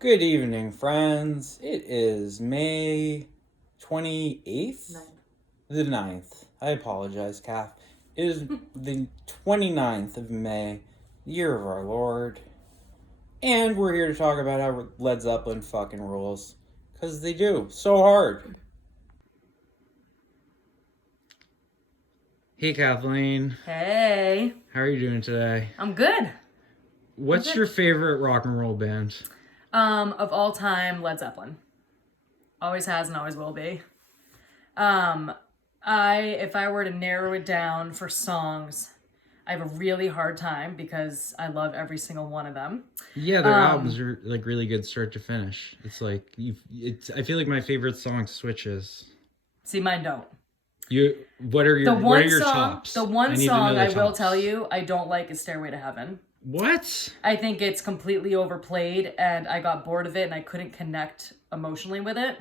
Good evening, friends. It is May 28th? The 9th. I apologize, Kath. It is the 29th of May, the year of our Lord. And we're here to talk about how Led Zeppelin fucking rules. Because they do. So hard. Hey, Kathleen. Hey. How are you doing today? I'm good. What's your favorite rock and roll band? Of all time, Led Zeppelin. Always has and always will be. If I were to narrow it down for songs, I have a really hard time because I love every single one of them. Yeah, their albums are like really good start to finish. It's like I feel like my favorite song switches. See, mine don't. What are your tops? The one song I will tell you I don't like is Stairway to Heaven. What? I think it's completely overplayed and I got bored of it and I couldn't connect emotionally with it,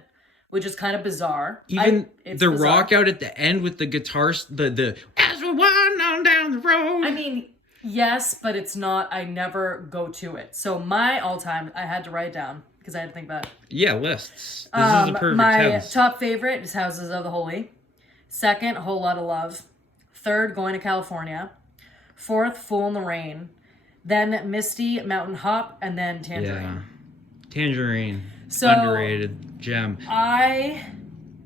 which is kind of bizarre. Even the rock out at the end with the guitars, the as we wind on down the road. I mean, yes, but it's not, I never go to it. So my all-time, I had to write it down because I had to think about it. Yeah, lists. This is a perfect My top favorite is Houses of the Holy. Second, Whole Lotta Love. Third, Going to California. Fourth, Fool in the Rain. Then Misty, Mountain Hop, and then Tangerine. Yeah. Tangerine. So, underrated gem.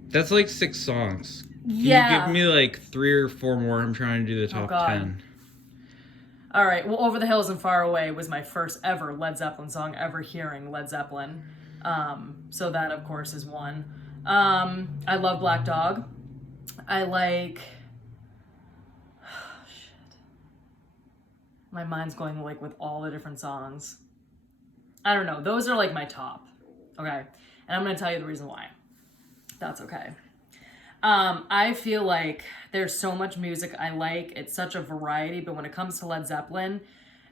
That's like 6 songs. Yeah. Can you give me like 3 or 4 more? I'm trying to do the top 10. All right. Well, Over the Hills and Far Away was my first ever Led Zeppelin song, ever hearing Led Zeppelin. So that, of course, is one. I love Black Dog. I like... Oh, shit. My mind's going like with all the different songs. I don't know. Those are like my top. Okay. And I'm going to tell you the reason why. That's okay. I feel like there's so much music I like. It's such a variety. But when it comes to Led Zeppelin,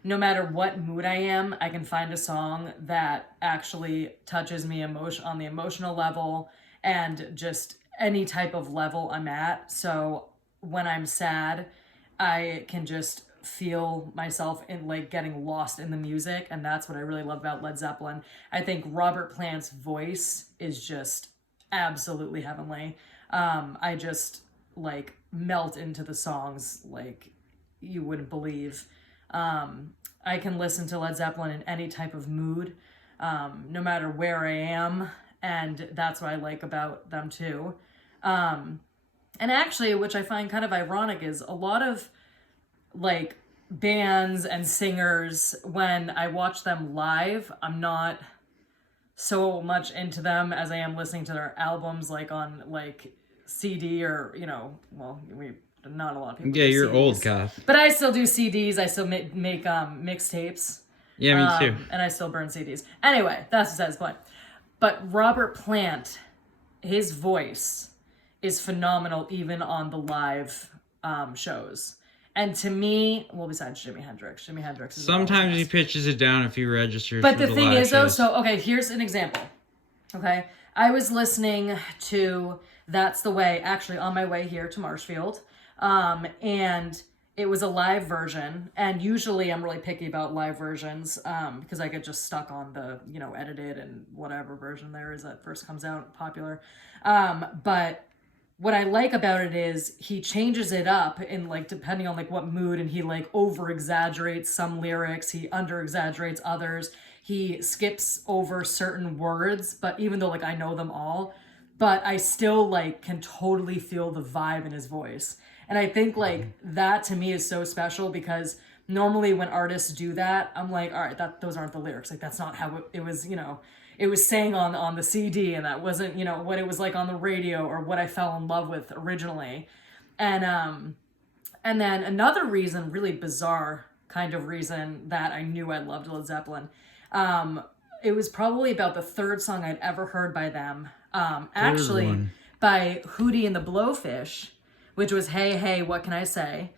no matter what mood I am, I can find a song that actually touches me on the emotional level and just any type of level I'm at. So when I'm sad, I can just feel myself in like getting lost in the music, and that's what I really love about Led Zeppelin. I think Robert Plant's voice is just absolutely heavenly. I just like melt into the songs like you wouldn't believe. I can listen to Led Zeppelin in any type of mood, no matter where I am, and that's what I like about them too. And actually, which I find kind of ironic, is a lot of like bands and singers, when I watch them live, I'm not so much into them as I am listening to their albums like on like CD or, not a lot of people. Yeah, you're CDs. old, Kath. But I still do CDs. I still make mixtapes. Yeah, me too. And I still burn CDs. Anyway, that's besides the point. But Robert Plant, his voice is phenomenal even on the live shows. And to me, well, besides Jimi Hendrix is sometimes he pitches it down if he registers. But the thing is, though, so okay, here's an example. Okay, I was listening to That's the Way actually on my way here to Marshfield, and it was a live version. And usually, I'm really picky about live versions because I get just stuck on the edited and whatever version there is that first comes out popular. But what I like about it is he changes it up in like depending on like what mood, and he like over exaggerates some lyrics, he under exaggerates others, he skips over certain words, but even though like I know them all, but I still like can totally feel the vibe in his voice. And I think like that to me is so special because normally when artists do that, I'm like, all right, those aren't the lyrics. Like that's not how it was, it was sang on the CD, and that wasn't, what it was like on the radio or what I fell in love with originally. And then another reason, really bizarre kind of reason that I knew I loved Led Zeppelin, it was probably about the third song I'd ever heard by them. Actually by Hootie and the Blowfish, which was Hey, Hey, What Can I Say?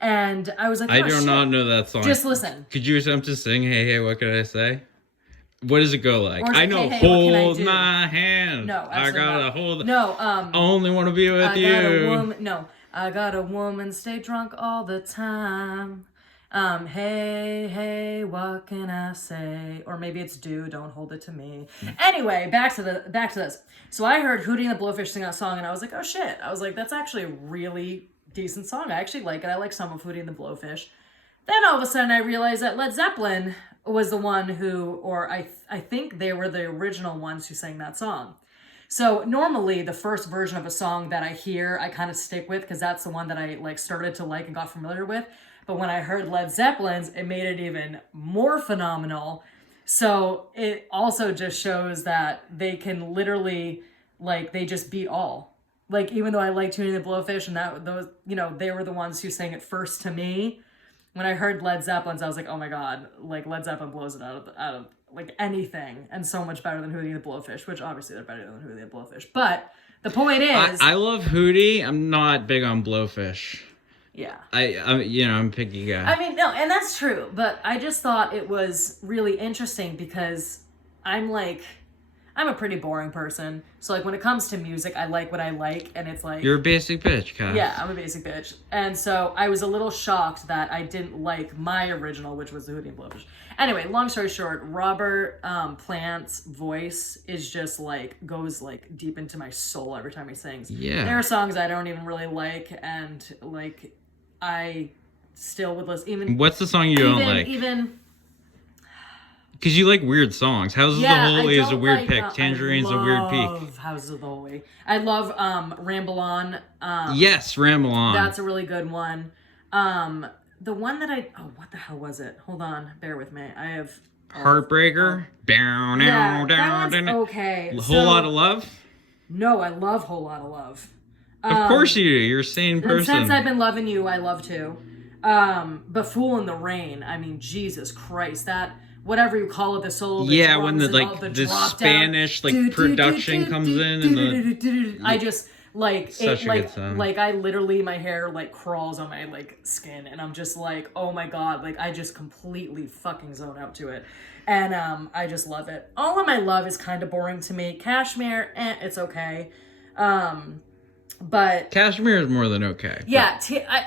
And I was like, I do not know that song. Just listen. Could you attempt to sing Hey, Hey, What Can I Say? What does it go like? Or I know, hey, hold my hand. No, I gotta not. hold. No, I only want to be with you. I got a woman, stay drunk all the time. Hey, hey, what can I say? Or maybe it's don't hold it to me. Anyway, back to this. So I heard Hootie and the Blowfish sing that song, and I was like, oh shit. I was like, that's actually a really decent song. I actually like it. I like some of Hootie and the Blowfish. Then all of a sudden I realized that Led Zeppelin was the one who, or I think they were the original ones who sang that song. So normally the first version of a song that I hear, I kind of stick with because that's the one that I like started to like and got familiar with. But when I heard Led Zeppelin's, it made it even more phenomenal. So it also just shows that they can literally, like, they just beat all. Like, even though I like Tuning the Blowfish and that those, you know, they were the ones who sang it first to me. When I heard Led Zeppelin's, I was like, oh my god, like Led Zeppelin blows it out of like anything, and so much better than Hootie and the Blowfish, which obviously they're better than Hootie and the Blowfish. But the point is, I love Hootie. I'm not big on Blowfish. yeah. I'm a picky guy. I mean, no, and that's true, but I just thought it was really interesting because I'm a pretty boring person. So like when it comes to music, I like what I like, and it's like You're a basic bitch, Kyle. yeah, I'm a basic bitch. And so I was a little shocked that I didn't like my original, which was the Hootie and Blowfish. Anyway, long story short, Robert Plant's voice is just like goes like deep into my soul every time he sings. Yeah. There are songs I don't even really like, and like I still would listen. Even What's the song you don't like? Even because you like weird songs. Houses yeah, of the Holy is a weird like, pick. Tangerine's a weird peak. I love Houses of the Holy. I love Ramble On. Yes, Ramble On. That's a really good one. The one that what the hell was it? Hold on, bear with me. I have Heartbreaker. Down, yeah, down, that down. one's okay. Whole Lot of Love. No, I love Whole Lot of Love. Of course you do. You're a sane person. And Since I've Been Loving You, I love too. But Fool in the Rain. I mean, Jesus Christ, that whatever you call it, the solo. Yeah, when the Spanish production comes in and I just like such it, a good song. like I literally my hair like crawls on my like skin, and I'm just like, oh my god, like I just completely fucking zone out to it, and I just love it. All of My Love is kind of boring to me. Cashmere, it's okay, but Cashmere is more than okay. yeah,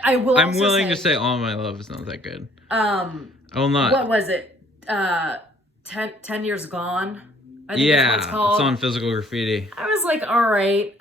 I will. I'm willing to say All My Love is not that good. I will not. What was it? 10 Years Gone. I think yeah, that's what it's called. It's on Physical Graffiti. I was like, all right.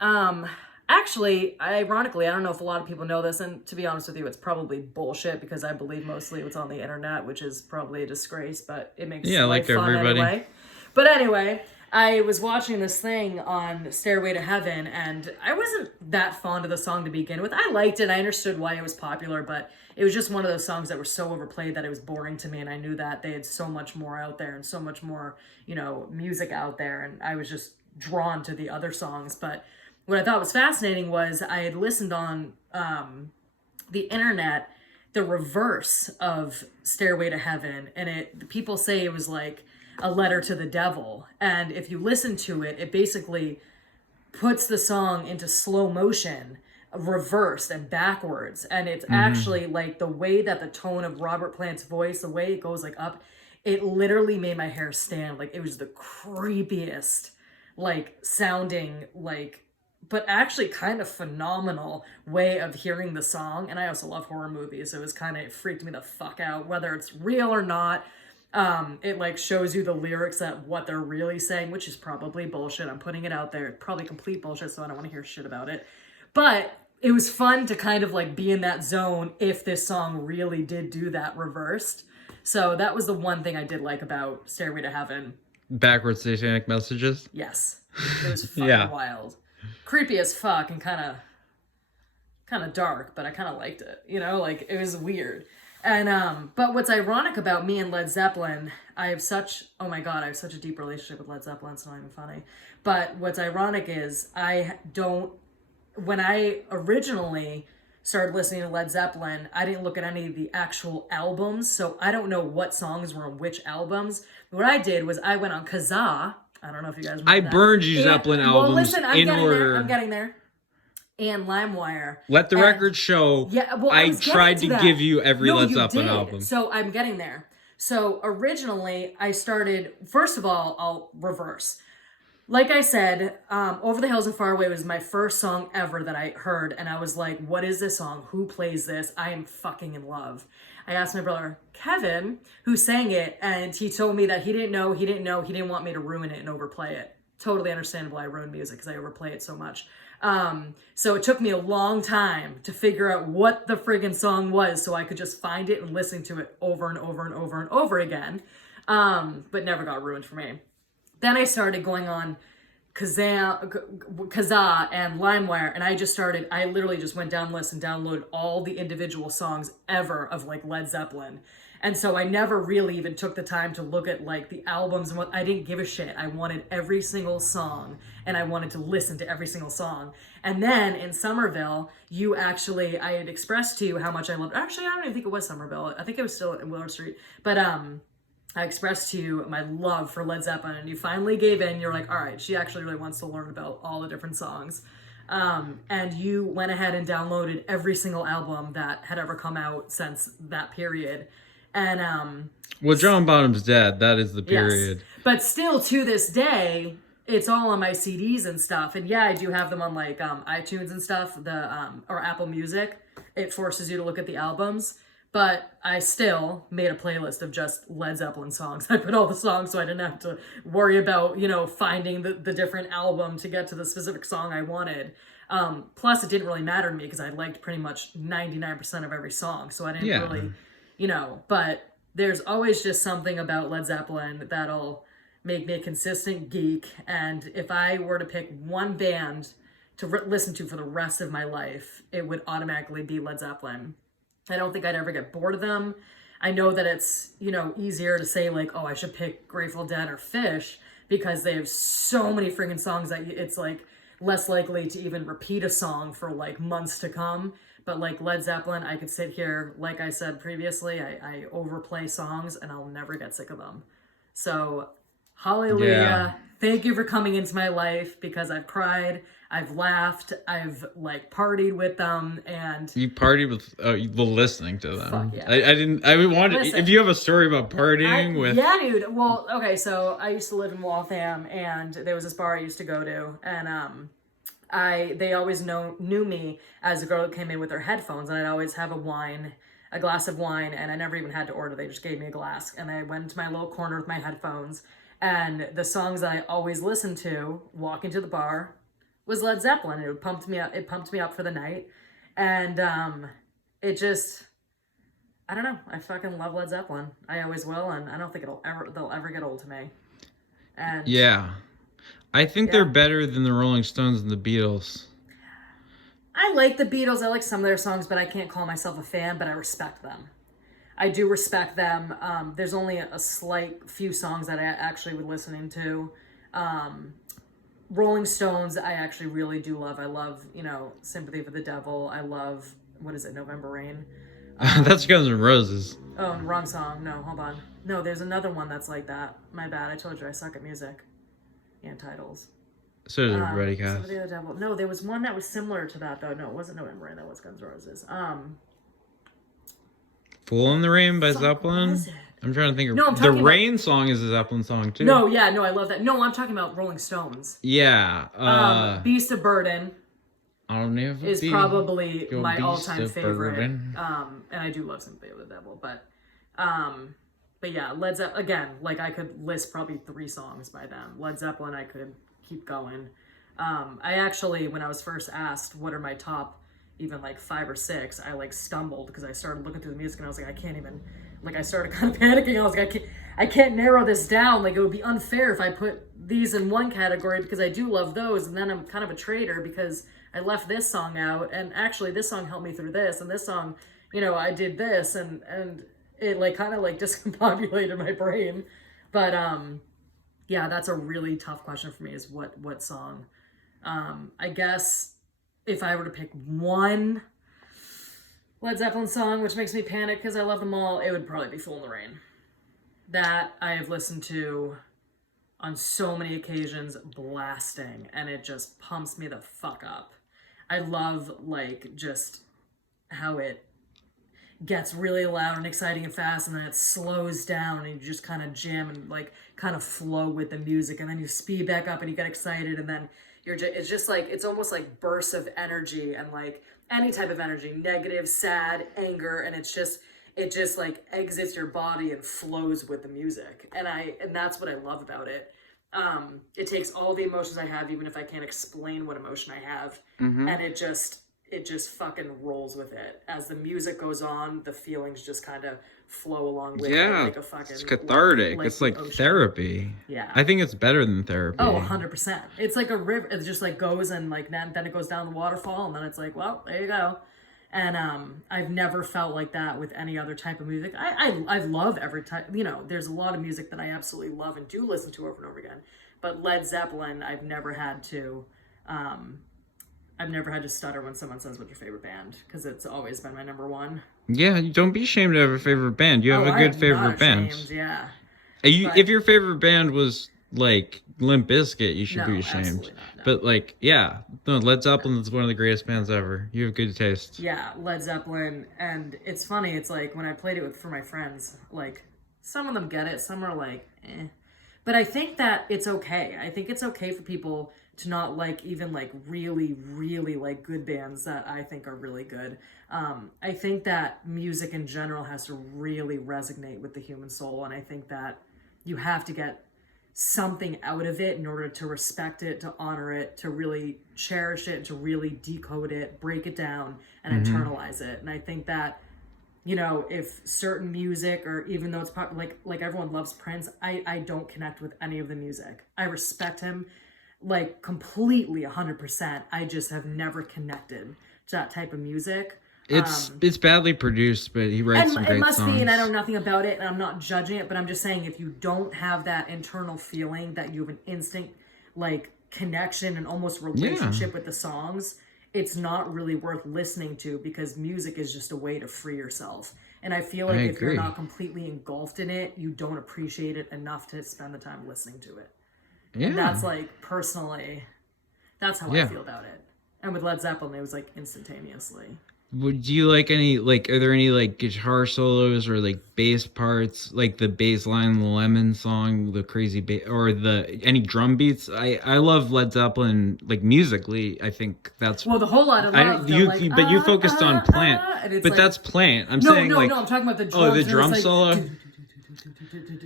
Actually, ironically, I don't know if a lot of people know this, and to be honest with you, it's probably bullshit because I believe mostly what's on the internet, which is probably a disgrace, but it makes life like fun everybody. Anyway. But anyway, I was watching this thing on Stairway to Heaven, and I wasn't that fond of the song to begin with. I liked it. I understood why it was popular, but it was just one of those songs that were so overplayed that it was boring to me, and I knew that they had so much more out there and so much more, music out there, and I was just drawn to the other songs. But what I thought was fascinating was I had listened on the internet the reverse of Stairway to Heaven, and people say it was like a letter to the devil, and if you listen to it, it basically puts the song into slow motion, reversed and backwards, and it's actually like the way that the tone of Robert Plant's voice, the way it goes like up, it literally made my hair stand. Like it was the creepiest like sounding like, but actually kind of phenomenal way of hearing the song. And I also love horror movies, so it was kind of, it freaked me the fuck out, whether it's real or not. It like shows you the lyrics at what they're really saying, which is probably bullshit. I'm putting it out there. Probably complete bullshit, so I don't want to hear shit about it. But it was fun to kind of like be in that zone if this song really did do that reversed. So that was the one thing I did like about Stairway to Heaven. Backwards satanic messages? Yes. It was fucking wild. Creepy as fuck and kind of dark, but I kind of liked it. Like it was weird. And but what's ironic about me and Led Zeppelin, I have such a deep relationship with Led Zeppelin. It's not even funny. But what's ironic is when I originally started listening to Led Zeppelin, I didn't look at any of the actual albums, so I don't know what songs were on which albums. What I did was I went on Kazaa. I don't know if you guys remember that. burned you Zeppelin albums in order. I'm getting there. And LimeWire. Let the record show. Yeah, well, I tried to give you every Led Zeppelin did. album. So I'm getting there. So originally I started, first of all, I'll reverse. Like I said, Over the Hills and Far Away was my first song ever that I heard. And I was like, what is this song? Who plays this? I am fucking in love. I asked my brother Kevin, who sang it, and he told me that he didn't want me to ruin it and overplay it. Totally understandable. I ruin music because I overplay it so much. So it took me a long time to figure out what the friggin' song was so I could just find it and listen to it over and over and over and over again. But never got ruined for me. Then I started going on Kazaa and LimeWire, and I literally just went down the list and downloaded all the individual songs ever of like Led Zeppelin. And so I never really even took the time to look at like the albums and what. I didn't give a shit. I wanted every single song and I wanted to listen to every single song. And then in Somerville, I had expressed to you how much I loved. Actually, I don't even think it was Somerville. I think it was still in Willow Street. But I expressed to you my love for Led Zeppelin, and you finally gave in. You're like, all right, she actually really wants to learn about all the different songs. And you went ahead and downloaded every single album that had ever come out since that period. And well, John Bonham's dead. That is the period. Yes. But still, to this day, it's all on my CDs and stuff. And yeah, I do have them on like iTunes and stuff, or Apple Music. It forces you to look at the albums. But I still made a playlist of just Led Zeppelin songs. I put all the songs so I didn't have to worry about, finding the different album to get to the specific song I wanted. Plus, it didn't really matter to me because I liked pretty much 99% of every song. So I didn't really, but there's always just something about Led Zeppelin that'll make me a consistent geek. And if I were to pick one band to listen to for the rest of my life, it would automatically be Led Zeppelin. I don't think I'd ever get bored of them. I know that it's, easier to say like, oh, I should pick Grateful Dead or Fish because they have so many freaking songs that it's like less likely to even repeat a song for like months to come. But like Led Zeppelin, I could sit here, like I said previously, I overplay songs and I'll never get sick of them. So hallelujah. Yeah. Thank you for coming into my life because I've cried, I've laughed, I've like partied with them, and you partied with listening to them. Fuck yeah. I wanted. Listen, if you have a story about partying with, yeah, dude. Well, okay, so I used to live in Waltham, and there was this bar I used to go to, and they always knew me as a girl that came in with her headphones, and I'd always have a glass of wine, and I never even had to order. They just gave me a glass, and I went into my little corner with my headphones, and the songs that I always listened to walking to the bar was Led Zeppelin. It pumped me up. It pumped me up for the night, and it just, I don't know. I fucking love Led Zeppelin. I always will, and I don't think they'll ever get old to me. And yeah, I think they're better than the Rolling Stones and the Beatles. I like the Beatles. I like some of their songs, but I can't call myself a fan. But I respect them. I do respect them. There's only a slight few songs that I actually would listen into. Rolling Stones, I actually really do love. I love, Sympathy for the Devil. I love, November Rain. That's Guns N' Roses. Oh, wrong song. No, hold on. No, there's another one that's like that. My bad. I told you I suck at music and titles. So does everybody, Cass. Sympathy for the Devil. No, there was one that was similar to that, though. No, it wasn't November Rain. That was Guns N' Roses. Fool in the Rain by Zeppelin? I'm trying to think of... No, the Rain song is a Zeppelin song, too. No, yeah, no, I love that. No, I'm talking about Rolling Stones. Yeah. Beast of Burden is probably my all-time favorite. And I do love Sympathy for the Devil, but yeah, Led Zeppelin, again, like I could list probably 3 songs by them. Led Zeppelin, I could keep going. I actually, when I was first asked what are my top even like 5 or 6, I like stumbled because I started looking through the music and I was like, I can't even, like I started kind of panicking. I was like, I can't narrow this down. Like it would be unfair if I put these in one category because I do love those, and then I'm kind of a traitor because I left this song out, and actually this song helped me through this, and this song, I did this, and it like kind of like discombobulated my brain. But yeah, that's a really tough question for me, is what song. I guess if I were to pick one Led Zeppelin song, which makes me panic because I love them all, it would probably be Fool in the Rain. That I have listened to on so many occasions, blasting, and it just pumps me the fuck up. I love, like, just how it gets really loud and exciting and fast, and then it slows down, and you just kind of jam and, like, kind of flow with the music, and then you speed back up, and you get excited, and then it's just like, it's almost like bursts of energy, and like any type of energy, negative, sad, anger, and it's it just like exits your body and flows with the music. And that's what I love about it. It takes all the emotions I have, even if I can't explain what emotion I have, and it just fucking rolls with it. As the music goes on, the feelings just kind of flow along with it, like a fucking, it's cathartic. like it's like ocean. Therapy. Yeah, I think it's better than therapy. Oh, 100%. It's like a river. It just like goes and like then it goes down the waterfall, and then it's like, well, there you go. And I've never felt like that with any other type of music. I love every type. You know, there's a lot of music that I absolutely love and do listen to over and over again. But Led Zeppelin, I've never had to stutter when someone says, "What's your favorite band?" Because it's always been my number one. Yeah, don't be ashamed to have a favorite band. You have a good favorite band. Yeah. If your favorite band was like Limp Bizkit, you should be ashamed. No. But like, yeah, no, Led Zeppelin is one of the greatest bands ever. You have good taste. Yeah, Led Zeppelin, and it's funny. It's like when I played it for my friends, like some of them get it, some are like, eh. But I think that it's okay. I think it's okay for people to not like even like really, really like good bands that I think are really good. I think that music in general has to really resonate with the human soul, and I think that you have to get something out of it in order to respect it, to honor it, to really cherish it, to really decode it, break it down, and internalize it. And I think that, you know, if certain music, or even though it's like everyone loves Prince, I don't connect with any of the music. I respect him like completely 100%. I just have never connected to that type of music. It's badly produced, but he writes some great songs. It must be, and I know nothing about it, and I'm not judging it, but I'm just saying if you don't have that internal feeling that you have an instant like connection and almost relationship with the songs, it's not really worth listening to, because music is just a way to free yourself. And I feel like if you're not completely engulfed in it, you don't appreciate it enough to spend the time listening to it. Yeah. And that's like, personally, that's how I feel about it. And with Led Zeppelin, it was like instantaneously. Would you like any, like, are there any, like, guitar solos or, like, bass parts, like the bass line, the Lemon song, the crazy bass, or any drum beats? I love Led Zeppelin, like, musically. I think that's... Well, the whole lot of love, but you focused on Plant. But like, that's Plant. I'm saying, I'm talking about the drums. Oh, the drum solo?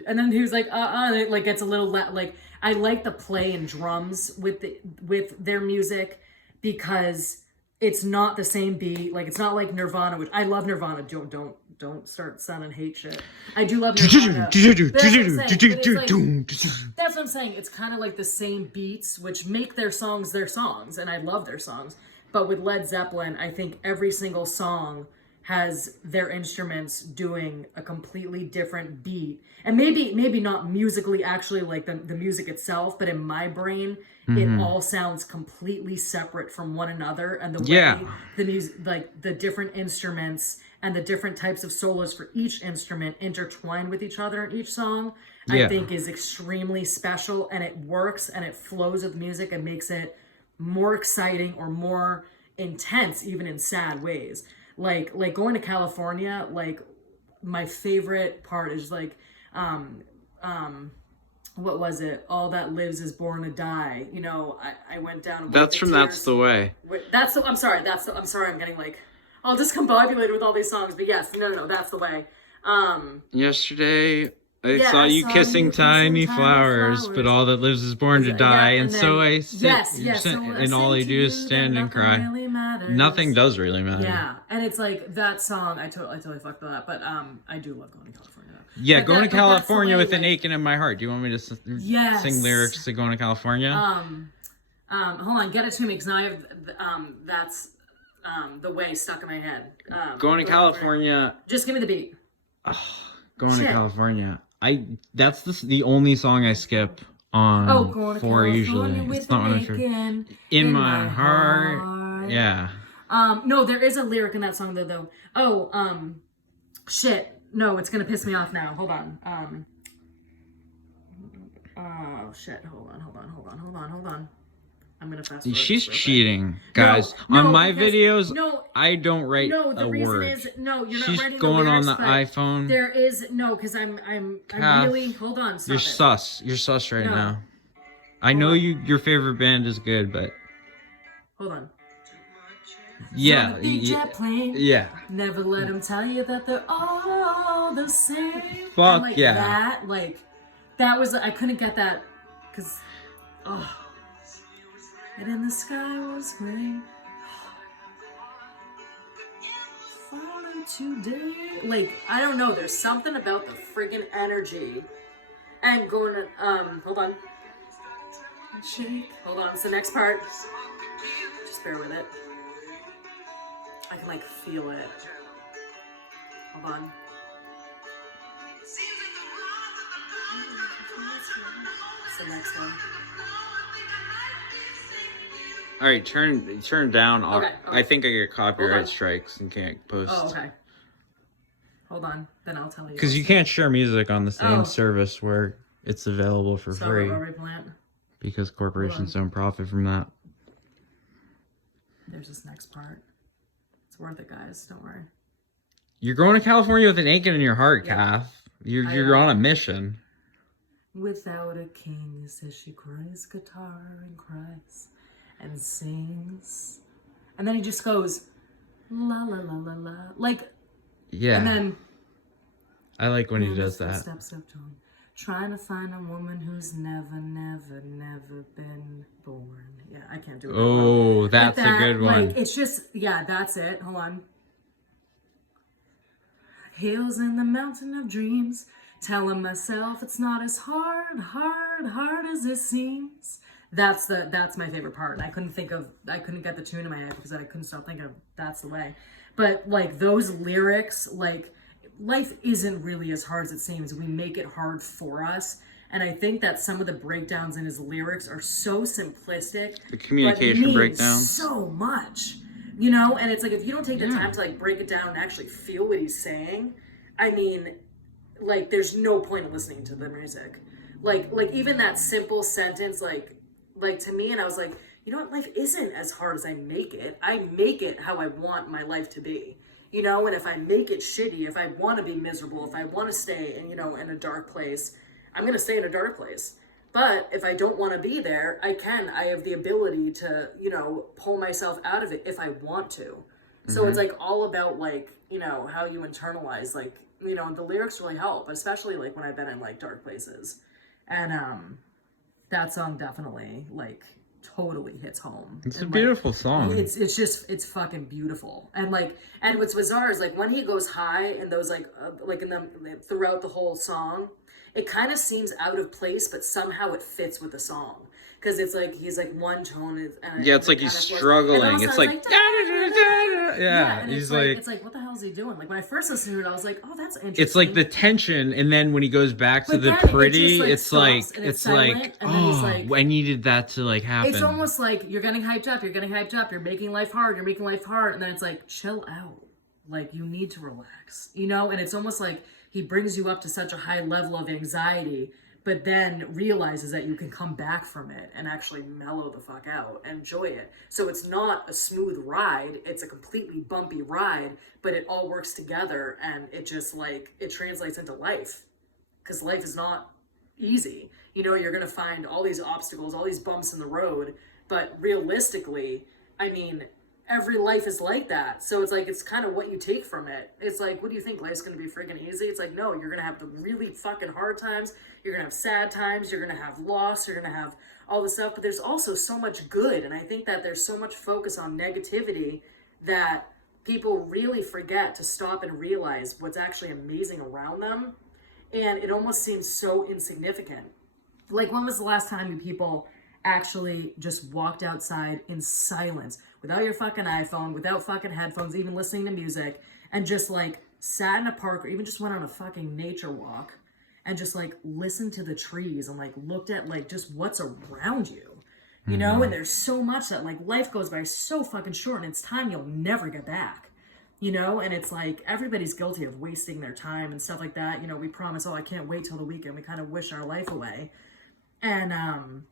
And then he was like, and it, like, gets a little, like, I like the play and drums with their music, because it's not the same beat. Like, it's not like Nirvana, which I love Nirvana. Don't start sounding hate shit. I do love Nirvana. That's what I'm saying. It's kind of like the same beats, which make their songs, and I love their songs. But with Led Zeppelin, I think every single song has their instruments doing a completely different beat. And maybe not musically actually like the music itself, but in my brain, it all sounds completely separate from one another. And the way the music, like the different instruments and the different types of solos for each instrument intertwine with each other in each song, I think is extremely special, and it works and it flows with music and makes it more exciting or more intense, even in sad ways. Like going to California, like my favorite part is like, what was it? All that lives is born to die. You know, I went down. That's from That's the Way. I'm sorry. I'm sorry. I'm getting like all discombobulated with all these songs. But yes, no, That's the Way. Yesterday I saw you kissing tiny flowers, but all that lives is born to die. And then, so I sit, and all you do is stand and cry. Really nothing does really matter. Yeah, and it's like that song. I totally fucked with that, but I do love going to California. Yeah, going to California with an aching in my heart. Do you want me to sing lyrics to Going to California? Hold on, get it to me, because now I have that's the way stuck in my head. Going to California. Just give me the beat. Going to California. That's the only song I skip on 4 usually. It's not one of my favorite. In my heart. Yeah. No, there is a lyric in that song though. Shit. No, it's gonna piss me off now. Hold on. Oh shit. Hold on. I'm gonna fast forward. She's cheating, guys. On my videos, I don't write a word. No, the reason is you're not She's writing going the lyrics, on the iPhone. There is because I'm really hold on. You're sus. You're sus right now. I know your favorite band is good, but hold on. Yeah, on the big jet plane. yeah. Never let them tell you that they're all the same. Fuck and like yeah. that was, I couldn't get that, because, oh. And in the sky was rain. Falling today. Like, I don't know, there's something about the friggin' energy. And going to, hold on. Shake. Hold on, it's the next part. Just bear with it. I can, like, feel it. Hold on. It's the next one. All right, turn down. Okay. I think I get Hold on. copyright strikes and can't post. Oh, okay. Hold on, then I'll tell you. Because you can't share music on the same Oh. service where it's available for free. Sorry, plant. Because corporations don't profit from that. There's this next part. It's worth it, guys. Don't worry. You're going to California with an aching in your heart, Yeah. Kath. You're on a mission. Without a king, says she cries guitar and cries and sings. And then he just goes, la la la la la. Like, Yeah. and then I like when he does that. Steps of dawn, trying to find a woman who's never, never, never been born. Yeah, I can't do it. Oh, that's a good one. Like, it's just, yeah, that's it. Hold on. Hills in the mountain of dreams, telling myself it's not as hard as it seems. That's my favorite part. And I couldn't get the tune in my head because I couldn't stop thinking of That's the Way. But like those lyrics, like life isn't really as hard as it seems. We make it hard for us. And I think that some of the breakdowns in his lyrics are so simplistic. The communication breakdowns. So much. You know, and it's like if you don't take the time to like break it down and actually feel what he's saying, I mean, like there's no point in listening to the music. Like even that simple sentence, like to me, and I was like, you know what, life isn't as hard as I make it. I make it how I want my life to be. You know, and if I make it shitty, if I want to be miserable, if I want to stay in, you know, in a dark place, I'm gonna stay in a dark place. But if I don't want to be there, I have the ability to, you know, pull myself out of it if I want to. So it's like all about like, you know, how you internalize, like, you know, the lyrics really help, especially like when I've been in like dark places. And that song definitely like totally hits home. It's a and, beautiful like, song. It's fucking beautiful. And like, and what's bizarre is like when he goes high and those like in them throughout the whole song, it kind of seems out of place, but somehow it fits with the song. Because it's like, he's like one tone. It's like he's struggling. It's like, yeah. And He's it's like, what the hell is he doing? Like when I first listened to it, I was like, oh, that's interesting. It's like the tension, and then when he goes back to the pretty, it's like, oh, I needed that to like happen. It's almost like you're getting hyped up, you're making life hard, and then it's like, chill out. Like you need to relax, you know? And it's almost like he brings you up to such a high level of anxiety, but then realizes that you can come back from it and actually mellow the fuck out, enjoy it. So it's not a smooth ride, it's a completely bumpy ride, but it all works together and it just like, it translates into life. Because life is not easy. You know, you're gonna find all these obstacles, all these bumps in the road, but realistically, I mean, every life is like that. So it's like, it's kind of what you take from it. It's like, what do you think? Life's going to be freaking easy? It's like, no, you're going to have the really fucking hard times. You're going to have sad times. You're going to have loss. You're going to have all this stuff. But there's also so much good. And I think that there's so much focus on negativity that people really forget to stop and realize what's actually amazing around them. And it almost seems so insignificant. Like, when was the last time you people actually just walked outside in silence, without your fucking iPhone, without fucking headphones, even listening to music, and just like sat in a park or even just went on a fucking nature walk and just like listened to the trees and like looked at like just what's around you, you know? And there's so much that like life goes by so fucking short and it's time you'll never get back, you know? And it's like everybody's guilty of wasting their time and stuff like that. You know, we promise, oh, I can't wait till the weekend. We kind of wish our life away. And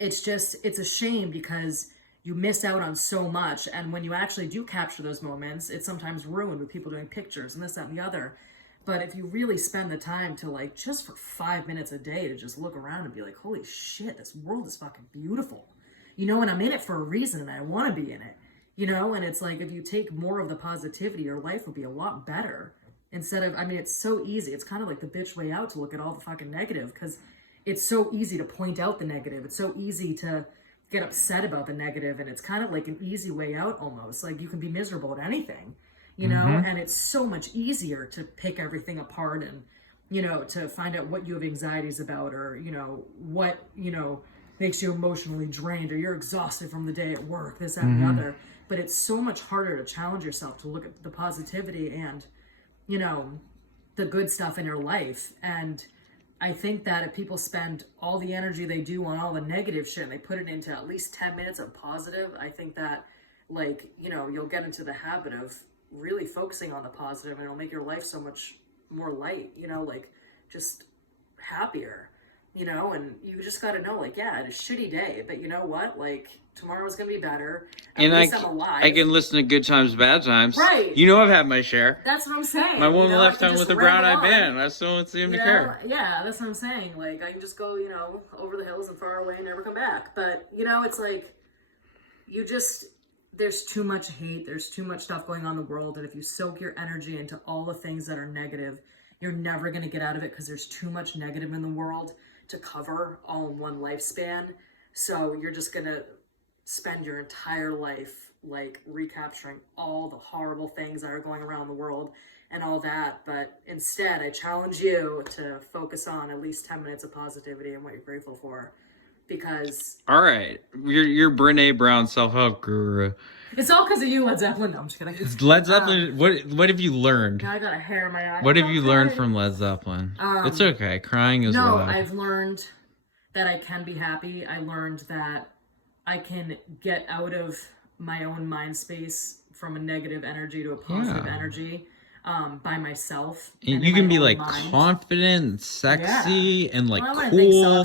it's a shame because you miss out on so much. And when you actually do capture those moments, it's sometimes ruined with people doing pictures and this, that, and the other. But if you really spend the time to like, just for 5 minutes a day to just look around and be like, holy shit, this world is fucking beautiful. You know, and I'm in it for a reason and I want to be in it. you know? And it's like, if you take more of the positivity, your life would be a lot better. Instead of, I mean, it's so easy. It's kind of like the bitch way out to look at all the fucking negative, because it's so easy to point out the negative. It's so easy to get upset about the negative, and it's kind of like an easy way out almost. Like, you can be miserable at anything, you know? And it's so much easier to pick everything apart and, you know, to find out what you have anxieties about, or, you know, what, you know, makes you emotionally drained, or you're exhausted from the day at work, this, that, and the other. But it's so much harder to challenge yourself to look at the positivity and, you know, the good stuff in your life. And I think that if people spend all the energy they do on all the negative shit and they put it into at least 10 minutes of positive, I think that, like, you know, you'll get into the habit of really focusing on the positive, and it'll make your life so much more light, you know, like, just happier, you know. And you just got to know, like, yeah, it's a shitty day, but you know what, like, tomorrow's gonna be better. At least I'm alive. I can listen to Good Times, Bad Times. Right. You know, I've had my share. That's what I'm saying. My woman you know, left home with a brown-eyed band. I still don't seem to care. Yeah, that's what I'm saying. Like, I can just go, you know, over the hills and far away and never come back. But, you know, it's like, you just, there's too much hate. There's too much stuff going on in the world. And if you soak your energy into all the things that are negative, you're never going to get out of it, because there's too much negative in the world to cover all in one lifespan. So you're just going to spend your entire life like recapturing all the horrible things that are going around the world and all that. But instead, I challenge you to focus on at least 10 minutes of positivity and what you're grateful for, because all right, you're Brene Brown, self-help guru. It's all because of you, Led Zeppelin. No, I'm just kidding. It's Led Zeppelin. What have you learned? Now I got a hair in my eye. What have you learned from Led Zeppelin? It's okay. Crying is no. allowed. I've learned that I can be happy. I learned that I can get out of my own mind space from a negative energy to a positive energy by myself. And you can be like confident and sexy and like cool.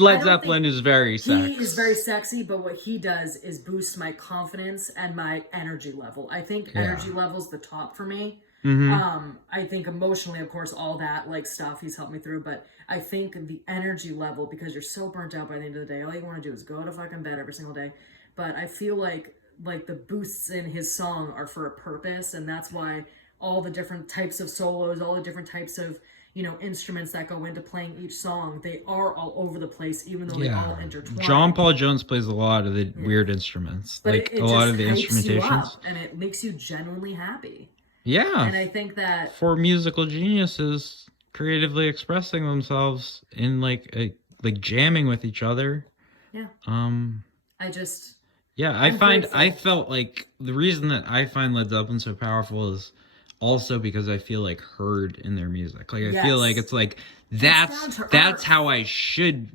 Led Zeppelin is very sexy. He is very sexy, but what he does is boost my confidence and my energy level. I think energy level's the top for me. I think emotionally, of course, all that like stuff he's helped me through, but I think the energy level, because you're so burnt out by the end of the day, all you want to do is go to fucking bed every single day. But I feel like the boosts in his song are for a purpose, and that's why all the different types of solos, all the different types of, you know, instruments that go into playing each song, they are all over the place, even though they all intertwine. John Paul Jones plays a lot of the weird instruments, but like it a lot of the hypes you instrumentations, up, and it makes you genuinely happy. Yeah. And I think that for musical geniuses creatively expressing themselves in like jamming with each other. Yeah. I felt like the reason that I find Led Zeppelin so powerful is also because I feel like heard in their music. Like I feel like it's like that's how I should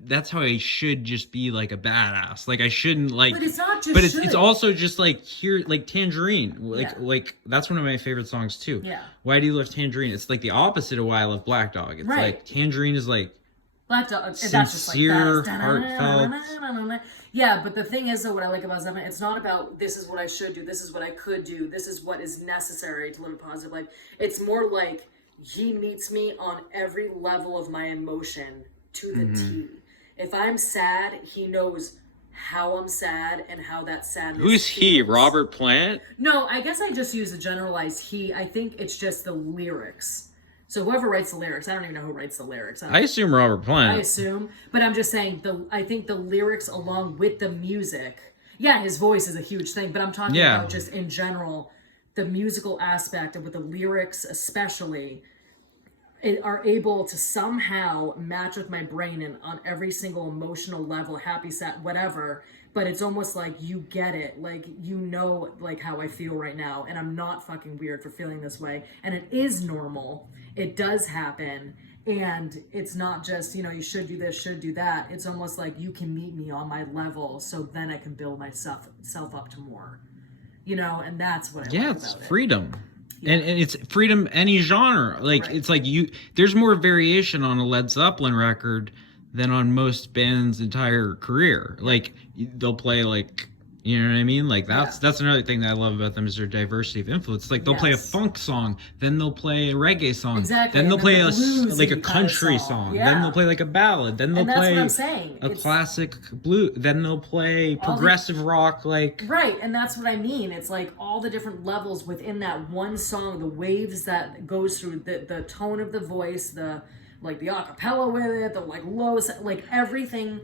just be like a badass. Like I shouldn't like, but it's not just it's also just like here, like Tangerine, like that's one of my favorite songs too. Yeah. Why Do You Love Tangerine? It's like the opposite of why I love Black Dog. It's like Tangerine is like Black Dog, sincere, heartfelt. Yeah, but the thing is, though, what I like about Zeppelin, it's not about this is what I should do, this is what I could do, this is what is necessary to live a positive life. It's more like he meets me on every level of my emotion to the T. If I'm sad, he knows how I'm sad and how that sadness Who's he? Robert Plant? No, I guess I just use a generalized he. I think it's just the lyrics. So whoever writes the lyrics, I don't even know who writes the lyrics. I assume Robert Plant. I assume, but I'm just saying I think the lyrics along with the music. Yeah, his voice is a huge thing, but I'm talking about just in general, the musical aspect of with the lyrics especially are able to somehow match with my brain and on every single emotional level, happy, sad, whatever. But it's almost like you get it, like you know, like how I feel right now, and I'm not fucking weird for feeling this way, and it is normal. It does happen, and it's not just, you know, you should do this, should do that. It's almost like you can meet me on my level, so then I can build myself up to more, you know, and that's what I like about it's it. freedom. Yeah. And it's freedom any genre. Like it's like there's more variation on a Led Zeppelin record than on most bands' entire career. Like they'll play like You know what I mean? Like that's another thing that I love about them is their diversity of influence. Like they'll play a funk song, then they'll play a reggae song, then they'll play like a country song, then they'll play like a ballad, then they'll play what I'm saying. a classic blue, then they'll play progressive rock, like right. And that's what I mean. It's like all the different levels within that one song, the waves that goes through the tone of the voice, the like the acapella with it, the like low, like everything.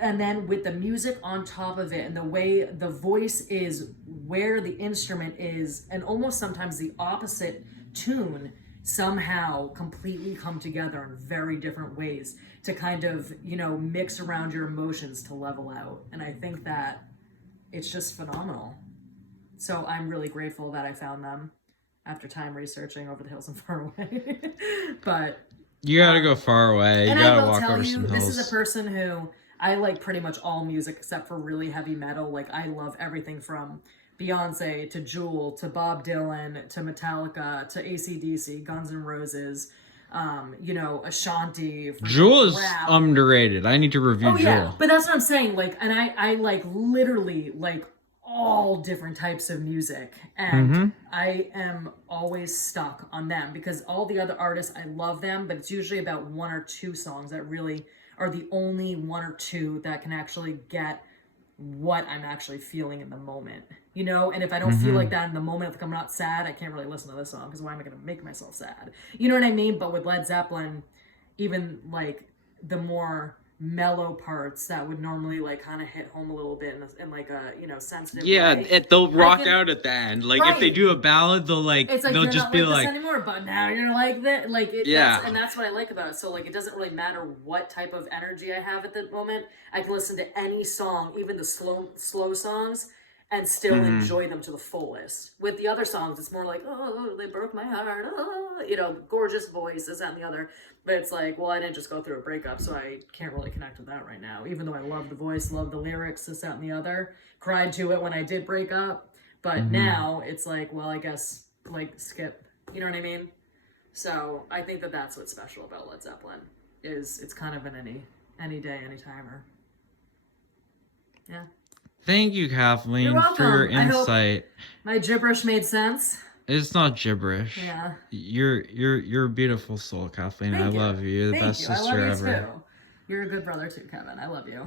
And then with the music on top of it and the way the voice is where the instrument is and almost sometimes the opposite tune somehow completely come together in very different ways to kind of, you know, mix around your emotions to level out. And I think that it's just phenomenal. So I'm really grateful that I found them after time researching Over the Hills and Far Away. But you gotta go far away. You gotta walk over some hills. This is a person who I like pretty much all music except for really heavy metal. Like I love everything from Beyonce to Jewel to Bob Dylan to Metallica to AC/DC, Guns N' Roses, you know, Ashanti. Jewel is underrated. I need to review Jewel. Yeah, but that's what I'm saying. Like, and I like literally like all different types of music, and I am always stuck on them because all the other artists, I love them, but it's usually about one or two songs that really are the only one or two that can actually get what I'm actually feeling in the moment, you know? And if I don't feel like that in the moment, if I'm not sad, I can't really listen to this song because why am I going to make myself sad? You know what I mean? But with Led Zeppelin, even like the more mellow parts that would normally like kind of hit home a little bit in like a, you know, sensitive way. They'll rock out at the end. Like if they do a ballad, they'll like, it's like they'll you're just not be like like, this anymore, but now you're like that. Like it, yeah. And that's what I like about it. So like it doesn't really matter what type of energy I have at the moment. I can listen to any song, even the slow songs, and still enjoy them to the fullest. With the other songs, it's more like, oh, they broke my heart, oh, you know, gorgeous voice, this, that, and the other. But it's like, well, I didn't just go through a breakup, so I can't really connect with that right now. Even though I love the voice, love the lyrics, this, that, and the other. Cried to it when I did break up. But now it's like, well, I guess, like, skip. You know what I mean? So I think that that's what's special about Led Zeppelin. Is it's kind of an any day, any timer. Yeah. Thank you, Kathleen, for your insight. My gibberish made sense. It's not gibberish. Yeah. You're a beautiful soul, Kathleen. I love you. You're the best sister ever. Too. You're a good brother too, Kevin. I love you.